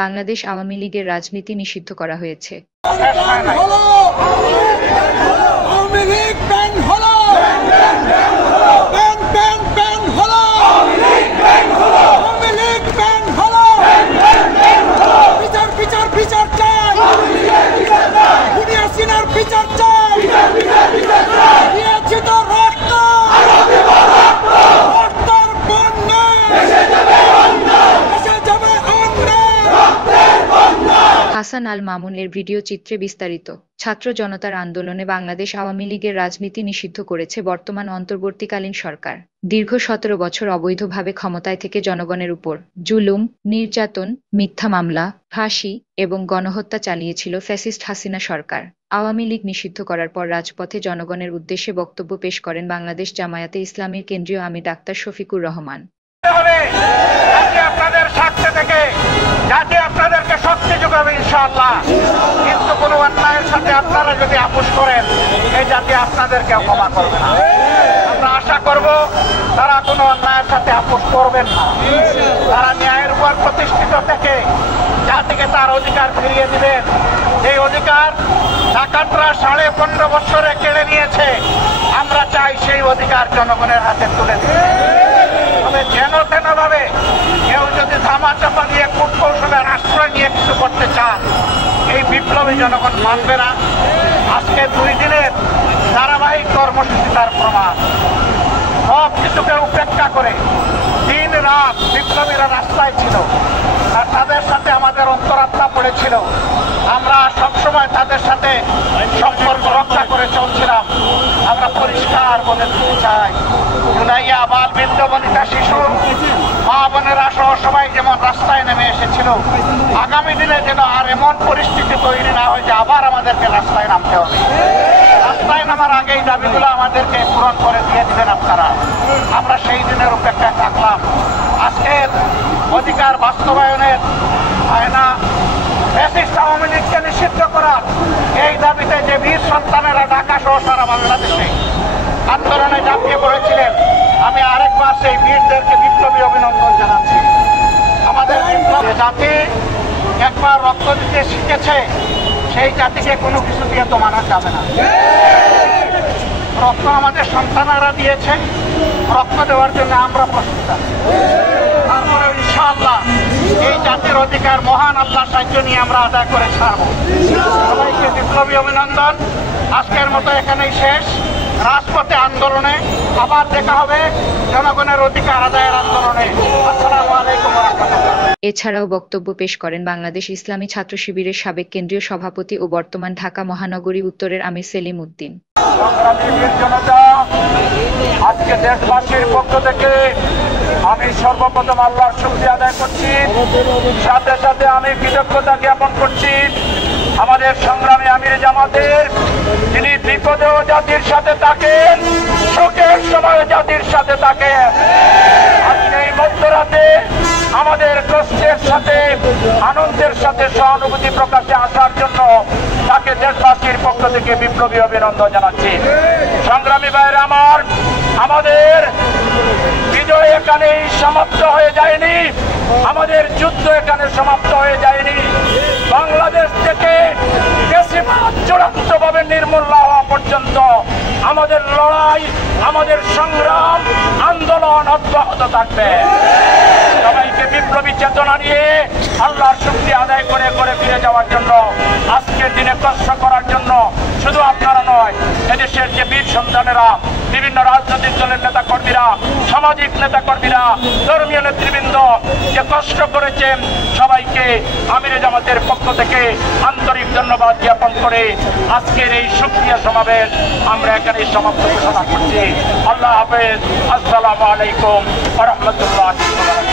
বাংলাদেশ আওয়ামী লীগের রাজনীতি নিষিদ্ধ করা হয়েছে। হাসান আল মামুনের ভিডিও চিত্রে বিস্তারিত। ছাত্র জনতার আন্দোলনে বাংলাদেশ আওয়ামী লীগের রাজনীতি নিষিদ্ধ করেছে বর্তমান অন্তর্বর্তীকালীন সরকার। দীর্ঘ ১৭ বছর অবৈধভাবে ক্ষমতায় থেকে জনগণের উপর জুলুম, নির্যাতন, মিথ্যা মামলা, ফাঁসি এবং গণহত্যা চালিয়েছিল ফ্যাসিস্ট হাসিনা সরকার। আওয়ামী লীগ নিষিদ্ধ করার পর রাজপথে জনগণের উদ্দেশ্যে বক্তব্য পেশ করেন বাংলাদেশ জামায়াতে ইসলামীর কেন্দ্রীয় আমির ডাক্তার শফিকুর রহমান। আপনাদেরকে শক্তি যোগাবে ইনশাআল্লাহ, কিন্তু কোনো অন্যায়ের সাথে আপনারা যদি আপোষ করেন এই জাতি আপনাদেরকে ক্ষমা করবে না। আমরা আশা করব তারা কোনো অন্যায়ের সাথে আপোষ করবেন না, তারা ন্যায়ের উপর প্রতিষ্ঠিত থেকে জাতিকে তার অধিকার ফিরিয়ে দিবেন। এই অধিকার ডাকাতরা 15.5 বছরে কেড়ে নিয়েছে, আমরা চাই সেই অধিকার জনগণের হাতে তুলে দিতে। তবে যেন তেন ভাবে কেউ যদি ধামাচাপা দিয়ে কূটকৌশলের আশ্রয় নিয়ে কিছু করতে চান, এই বিপ্লবী জনগণ মানবে না। আজকে 2 দিনের ধারাবাহিক কর্মসূচি তার প্রমাণ। সব কিছুকে উপেক্ষা করে দিন রাত বিপ্লবীরা রাস্তায় ছিল, আর তাদের সাথে আমাদের অন্তরাত্মা পড়েছিল। আমরা সবসময় তাদের সাথে সম্পর্ক রক্ষা করে চলছিলাম। আমরা পরিষ্কার বলে দিতে চাই, জুনাইয়া, বাল, বৃদ্ধ, বনিতা, শিশু, মা বোনেরা সহ সবাই যেমন রাস্তায় নেমে এসেছিল, আগামী দিনে যেন আর এমন পরিস্থিতি তৈরি না হয় যে আবার আমাদেরকে রাস্তায় নামতে হবে। রাস্তায় নামার আগেই দাবিগুলো আমাদেরকে পূরণ করে দিয়ে দিবেন আপনারা। আমরা সেই দিনের অপেক্ষায় থাকলাম। আজকের অধিকার বাস্তবায়নের আয়না ফ্যাসিস্ট আওয়ামী লীগকে নিষিদ্ধ করার এই দাবিতে যে বীর সন্তানেরা ঢাকা সহ সারা বাংলাদেশে আন্দোলনে ঝাঁপিয়ে পড়েছিলেন, আমি আরেকবার সেই বীরদেরকে বিপ্লবী অভিনন্দন জানাচ্ছি। আমাদের বিপ্লবী জাতি একবার রক্ত দিতে শিখেছে, সেই জাতিকে কোনো কিছু দিয়ে তো মানা যাবে না। রক্ত আমাদের সন্তানেরা দিয়েছে, রক্ত দেওয়ার জন্য আমরা প্রস্তুত আছি। তারপরে ইনশাআল্লাহ এই জাতির অধিকার মহান আল্লাহর সাহায্য নিয়ে আমরা আদায় করে ছাড়বো। সবাইকে বিপ্লবী অভিনন্দন। আজকের মতো এখানেই শেষ। রাজপথে আন্দোলনে আবার দেখা হবে, জনগণের অধিকার আদায়ের আন্দোলনে। আসসালামু আলাইকুম ওয়া রাহমাতুল্লাহ। এছাড়াও বক্তব্য পেশ করেন বাংলাদেশ ইসলামী ছাত্র শিবিরের সাবেক কেন্দ্রীয় সভাপতি ও বর্তমান ঢাকা মহানগরী উত্তরের আমির সেলিম উদ্দিন। সংগ্রামী বীর জনতা, আজকে দেশবাসীর পক্ষ থেকে আমি সর্বপ্রথম আল্লাহর শুকরিয়া আদায় করছি, সাথে সাথে আমি কৃতজ্ঞতা জ্ঞাপন করছি আমাদের সংগ্রামী আমির জামাতের, যিনি বিপদেও জাতির সাথে থাকেন, সুখের সময় জাতির সাথে থাকেন। আজকে এই মধ্যরাতে আমাদের কষ্টের সাথে আনন্দের সাথে সহানুভূতি প্রকাশে আসার জন্য তাকে দেশবাসীর পক্ষ থেকে বিপ্লবী অভিনন্দন জানাচ্ছি। সংগ্রামী ভাইয়েরা আমার, আমাদের বিজয় এখানেই সমাপ্ত হয়ে যায়নি, আমাদের যুদ্ধ এখানে সমাপ্ত হয়ে যায়নি। বাংলাদেশ থেকে ফ্যাসিবাদ চূড়ান্তভাবে নির্মূল হওয়া পর্যন্ত আমাদের লড়াই, আমাদের সংগ্রাম, আন্দোলন অব্যাহত থাকবে। সবাইকে বিপ্লবী চেতনা নিয়ে আল্লাহর শুকরিয়া আদায় করে করে ফিরে যাওয়ার জন্য, আজকের দিনে কষ্ট করার জন্য শুধু আপনারা নয়, এদেশের যে বীর সন্তানেরা, বিভিন্ন রাজনৈতিক দলের নেতা কর্মীরা, সামাজিক নেতা কর্মীরা, ধর্মীয় নেতৃবৃন্দ যে কষ্ট করেছেন, সবাইকে আমিরে জামাতের পক্ষ থেকে আন্তরিক ধন্যবাদ জ্ঞাপন করে আজকের এই শুকরিয়া সমাবেশ আমরা এখানে সমাপ্ত ঘোষণা করছি। আল্লাহ হাফেজ। আসসালামু আলাইকুম ওয়া রাহমাতুল্লাহি ওয়া বারাকাতুহু।